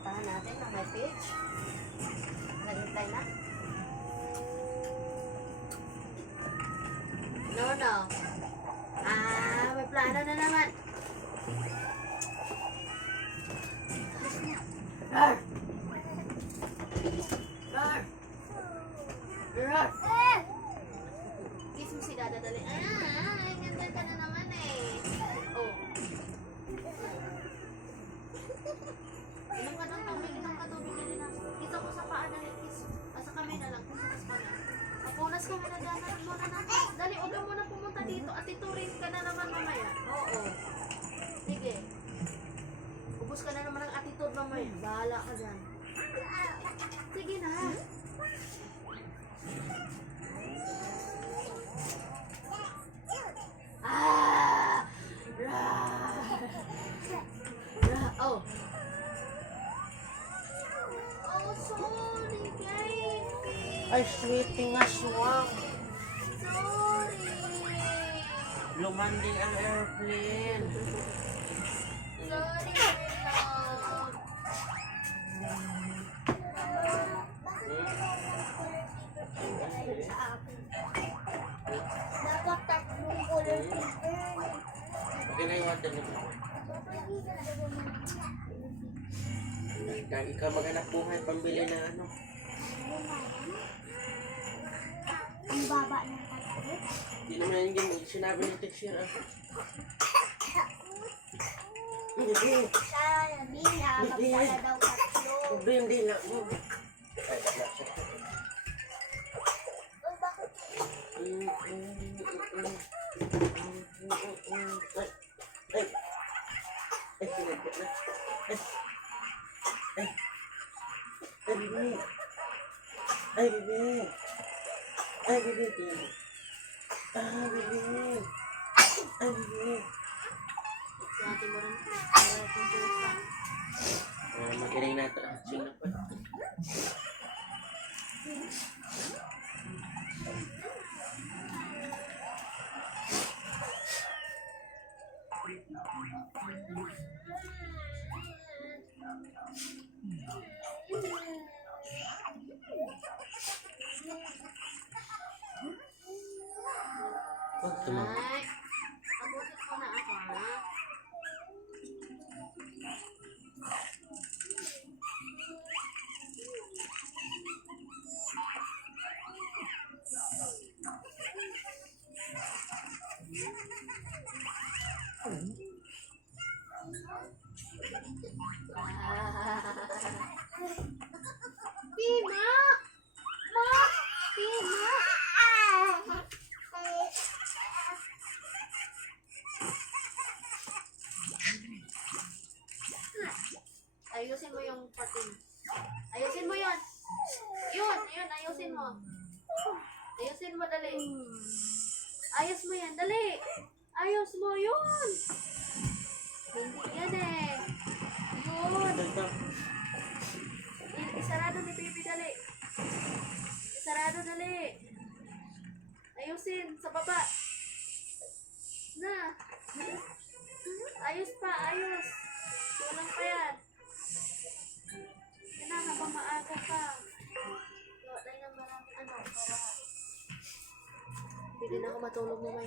pupuntahan natin na may page. Nag-reply na. No. May plano na naman. Rar! Kiss mo si Dada dali. Ganda ka na naman eh. Oh. Inom ka ng tubig, kanina. Kita ko sa paa dali, kiss. Sa kamay na lang, punas ka na. Mapunas ka na dyan, muna na. Dali, huwag ka muna pumunta dito at iturin ka na naman mamaya. Oo. Sige. Ubus ka na naman ng attitude mamaya. Bahala ka dyan. Sige na. Oh. Oh, sorry, guys. Ay, sweetie nga swak. Sorry. Lumanding ang airplane. Sorry, love. Dapat tatlong color paper. Okay na yung water mo. Lagi ka maghanap buhay, pambili na ano. Ang baba ng tatlo. Hindi naman yung sinabi ni Texir. Sabi na, magpala daw tatlo. Sabi, hindi na. Ay, wala siya. Oh, bakit? Ay, sinagpot na. Ay, bibi. Ay, bibi. Ay, bibi. Ay, bibi. Si ate mo rin. Magaling na ito. Sino pa? Huwag tumawag. Ay, abutin ko na ako, ha? Pima! Pima! Ayusin mo yung patin. Ayusin mo yun. Yun, ayusin mo. Ayusin mo, dali. Ayos mo yan, dali. Ayos mo yun. Hindi yan eh. Yun. Isarado ni baby, dali. Isarado, dali. Ayusin, sa baba. Na. Ayos pa, ayos. Kulang pa yan. Yan na, habang maaga pa. Gawa tayo ng marami, para. Pwede na ako matulog naman.